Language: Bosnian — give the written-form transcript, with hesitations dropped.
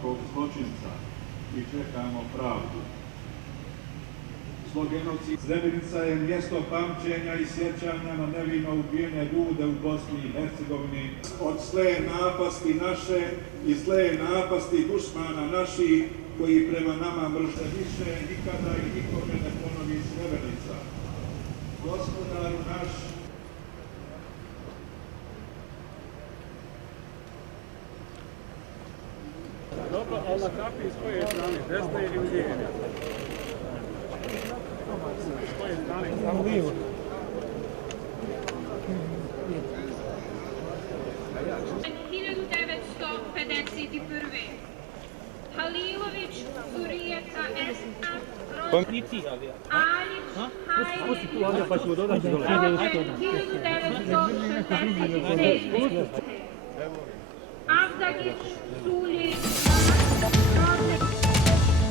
svakog zločinca i čekamo pravdu. Srebrenica je mjesto pamćenja i sjećanja na nevino ubijene ljude u Bosni i Hercegovini. Od zle napasti naše i zle napasti dušmana naših koji prema nama mrže, više nikada i nikome ne ponovi Srebrenica. Gospodaru naš, dobro, ali na kapi iz koje strane? Desne ili lijeve? S koje strane? Samo lijevo. Halilović, Surijeta, Esna, Alić, Hajlić, 1966. Avdagić, Suljić,